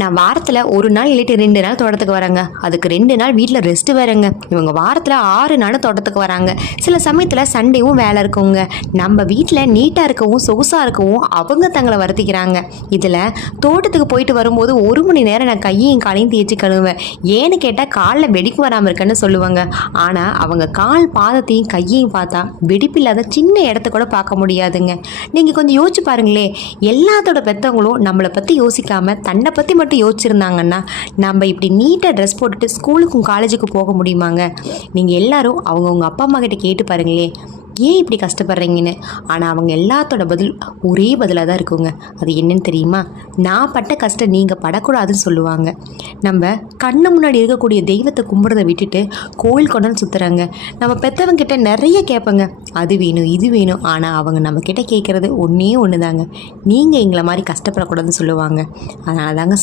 நான் வாரத்தில் ஒரு நாள் இல்லாட்டி 2 நாள் தோட்டத்துக்கு வராங்க. அதுக்கு 2 நாள் வீட்டில் ரெஸ்ட் வேறங்க. இவங்க வாரத்தில் 6 நாள் தோட்டத்துக்கு வராங்க. சில சமயத்தில் சண்டேவும் வேலை இருக்குங்க. நம்ம வீட்டில் நீட்டாக இருக்கவும் சொகுசாக இருக்கவும் அவங்க தங்களை வருத்திக்கிறாங்க. இதில் தோட்டத்துக்கு போயிட்டு வரும்போது 1 மணி நேரம் நான் கையையும் காலையும் தேய்ச்சி கழுவேன். ஏன்னு கேட்டால் காலில் வெடிப்பு வராமல் இருக்குன்னு சொல்லுவாங்க. ஆனால் அவங்க கால் பாதத்தையும் கையையும் பார்த்தா வெடிப்பில்லாத சின்ன இடத்த கூட பார்க்க முடியாதுங்க. நீங்கள் கொஞ்சம் யோசிச்சு பாருங்களே, எல்லாத்தோட பெற்றவங்களும் நம்மளை பற்றி யோசிக்காமல் தன்னை பற்றி மட்டும் யோசிச்சிருந்தாங்கன்னா நம்ம இப்படி நீட்டாக ட்ரெஸ் போட்டுட்டு ஸ்கூலுக்கும் காலேஜுக்கும் போக முடியுமாங்க? நீங்கள் எல்லாரும் அவங்கவுங்க அப்பா அம்மா கிட்ட கேட்டு பாருங்களே, ஏன் இப்படி கஷ்டப்படுறீங்கன்னு. ஆனால் அவங்க எல்லாத்தோட பதில் ஒரே பதிலாக தான் இருக்குங்க. அது என்னன்னு தெரியுமா? நான் பட்ட கஷ்டம் நீங்கள் படக்கூடாதுன்னு சொல்லுவாங்க. நம்ம கண்ணு முன்னாடி இருக்கக்கூடிய தெய்வத்தை கும்பிட்றதை விட்டுட்டு கோயில் கொண்டாந்து சுற்றுறாங்க. நம்ம பெற்றவங்க கிட்ட நிறைய கேட்பங்க, அது வேணும் இது வேணும். ஆனால் அவங்க நம்மக்கிட்ட கேட்குறது ஒன்றே ஒன்று தாங்க, நீங்கள் எங்களை மாதிரி கஷ்டப்படக்கூடாதுன்னு சொல்லுவாங்க. அதனால தாங்க